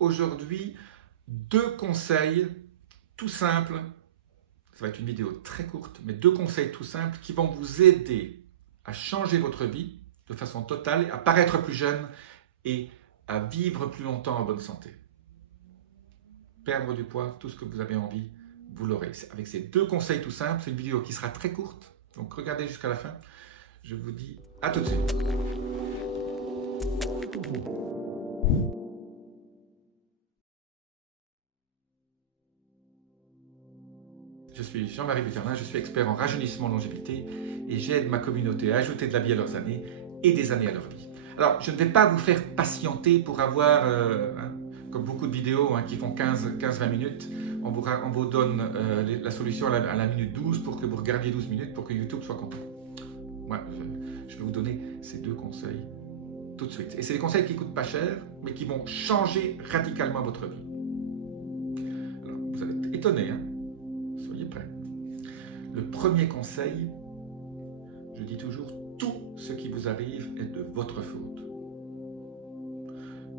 aujourd'hui 2 conseils tout simples. Ça va être une vidéo très courte, mais 2 conseils tout simples qui vont vous aider à changer votre vie de façon totale, à paraître plus jeune et à vivre plus longtemps en bonne santé. Perdre du poids, tout ce que vous avez envie, vous l'aurez. Avec ces 2 conseils tout simples, c'est une vidéo qui sera très courte, donc regardez jusqu'à la fin. Je vous dis à tout de suite. Je suis Jean-Marie Buterlin, je suis expert en rajeunissement longévité et j'aide ma communauté à ajouter de la vie à leurs années et des années à leur vie. Alors, je ne vais pas vous faire patienter pour avoir, comme beaucoup de vidéos qui font 15-20 minutes, on vous donne la solution à la minute 12 pour que vous regardiez 12 minutes pour que YouTube soit content. Moi, je vais vous donner ces 2 conseils tout de suite. Et c'est des conseils qui ne coûtent pas cher, mais qui vont changer radicalement votre vie. Alors, vous allez être étonné, hein? Soyez prêts. Le premier conseil, je dis toujours, tout ce qui vous arrive est de votre faute.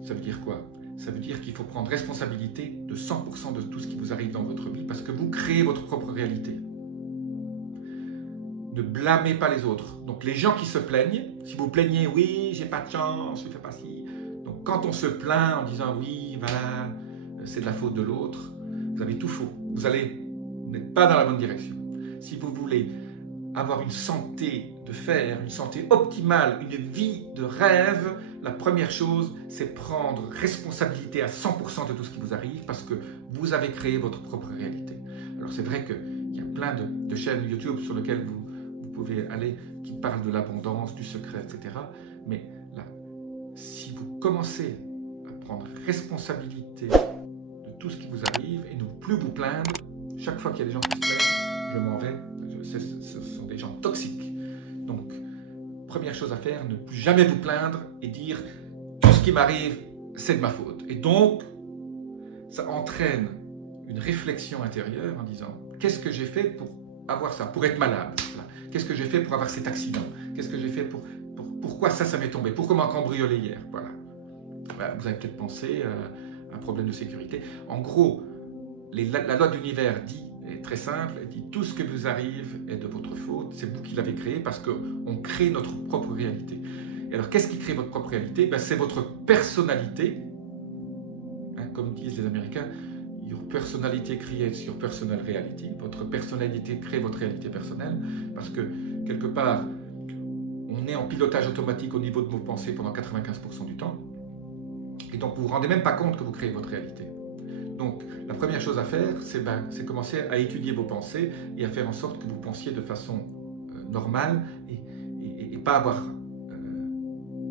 Ça veut dire quoi? Ça veut dire qu'il faut prendre responsabilité de 100% de tout ce qui vous arrive dans votre vie parce que vous créez votre propre réalité. Ne blâmez pas les autres. Donc les gens qui se plaignent, si vous plaignez, oui, j'ai pas de chance, je fais pas ci. Donc quand on se plaint en disant, oui, voilà, c'est de la faute de l'autre, vous avez tout faux. Vous n'êtes pas dans la bonne direction. Si vous voulez avoir une santé de fer, une santé optimale, une vie de rêve, la première chose, c'est prendre responsabilité à 100% de tout ce qui vous arrive parce que vous avez créé votre propre réalité. Alors c'est vrai qu'il y a plein de chaînes YouTube sur lesquelles vous pouvez aller qui parlent de l'abondance, du secret, etc. Mais là, si vous commencez à prendre responsabilité de tout ce qui vous arrive et ne plus vous plaindre, chaque fois qu'il y a des gens qui se plaignent, je m'en vais, ce sont des gens toxiques. Donc, première chose à faire, ne plus jamais vous plaindre et dire tout ce qui m'arrive, c'est de ma faute. Et donc, ça entraîne une réflexion intérieure en disant qu'est-ce que j'ai fait pour avoir ça, pour être malade? Qu'est-ce que j'ai fait pour avoir cet accident? Qu'est-ce que j'ai fait pourquoi ça m'est tombé? Pourquoi m'a cambriolé hier? Voilà. Ben, vous avez peut-être pensé à un problème de sécurité. En gros, la loi de l'univers dit, est très simple, elle dit tout ce qui vous arrive est de votre faute, c'est vous qui l'avez créé parce qu'on crée notre propre réalité. Et alors, qu'est-ce qui crée votre propre réalité? Ben, c'est votre personnalité, comme disent les Américains, your personality creates your personal reality. Votre personnalité crée votre réalité personnelle parce que, quelque part, on est en pilotage automatique au niveau de vos pensées pendant 95% du temps. Et donc, vous ne vous rendez même pas compte que vous créez votre réalité. Donc, la première chose à faire, c'est commencer à étudier vos pensées et à faire en sorte que vous pensiez de façon normale et pas avoir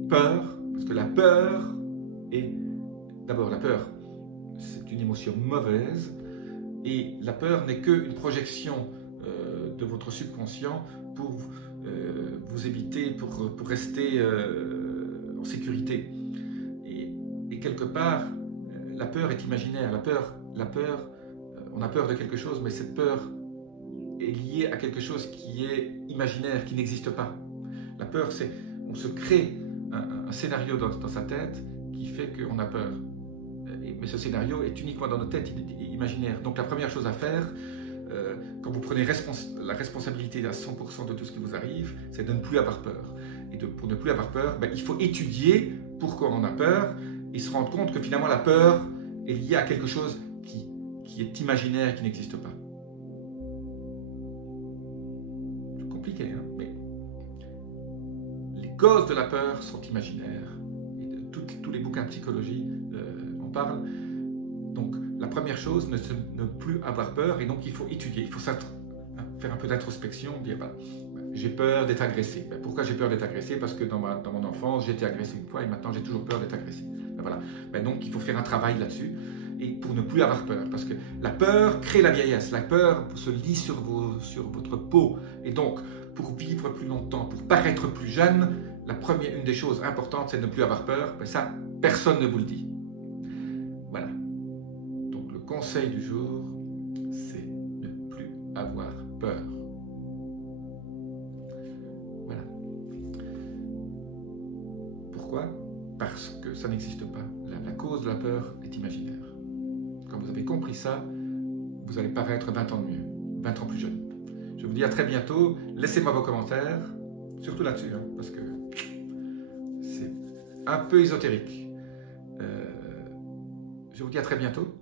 peur, parce que la peur est... D'abord, la peur, c'est une émotion mauvaise et la peur n'est qu'une projection de votre subconscient pour vous éviter, pour rester en sécurité. Et quelque part, la peur est imaginaire. La peur, on a peur de quelque chose, mais cette peur est liée à quelque chose qui est imaginaire, qui n'existe pas. La peur, c'est on se crée un scénario dans sa tête qui fait qu'on a peur. Mais ce scénario est uniquement dans notre tête, il est imaginaire. Donc la première chose à faire, quand vous prenez la responsabilité à 100% de tout ce qui vous arrive, c'est de ne plus avoir peur. Et pour ne plus avoir peur, il faut étudier pourquoi on a peur et se rendre compte que finalement la peur est liée à quelque chose qui est imaginaire, qui n'existe pas. C'est compliqué, hein, mais les causes de la peur sont imaginaires. Et tous les bouquins de psychologie en parlent. Donc la première chose, ne plus avoir peur, et donc il faut étudier, il faut faire un peu d'introspection, dire j'ai peur d'être agressé. Pourquoi j'ai peur d'être agressé? Parce que dans mon enfance, j'ai été agressé une fois et maintenant j'ai toujours peur d'être agressé. Voilà. Donc il faut faire un travail là-dessus et pour ne plus avoir peur. Parce que la peur crée la vieillesse. La peur se lit sur votre peau. Et donc, pour vivre plus longtemps, pour paraître plus jeune, une des choses importantes, c'est de ne plus avoir peur. Ça, personne ne vous le dit. Voilà. Donc le conseil du jour, c'est ne plus avoir peur. Voilà. Pourquoi? Parce que ça n'existe pas. La cause de la peur bonheur est imaginaire. Quand vous avez compris ça, vous allez paraître 20 ans de mieux, 20 ans plus jeune. Je vous dis à très bientôt. Laissez-moi vos commentaires, surtout là-dessus, hein, parce que c'est un peu ésotérique. Je vous dis à très bientôt.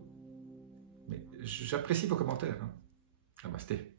Mais j'apprécie vos commentaires. Hein. Namasté.